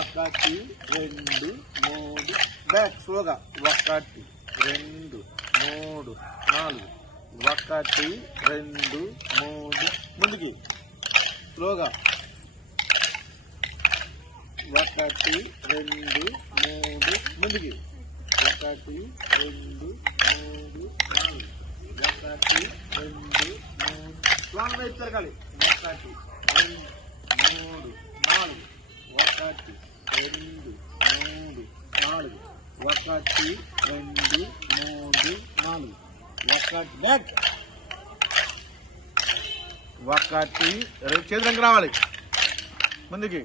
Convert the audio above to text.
ఒకటి రెండు మూడు బ్యాక్ స్లోగా 1 2 3 4 1 2 3 ముందుకి స్లోగా 1 2 3 ముందుకి 1 2 3 4 1 2 3 లాంగ్ వైపు తిరగాలి 1 2 3 4 1 2 3 4 1 2 3 4 1 బ్యాక్ 1 2 చేతులకు రావాలి ముందుకి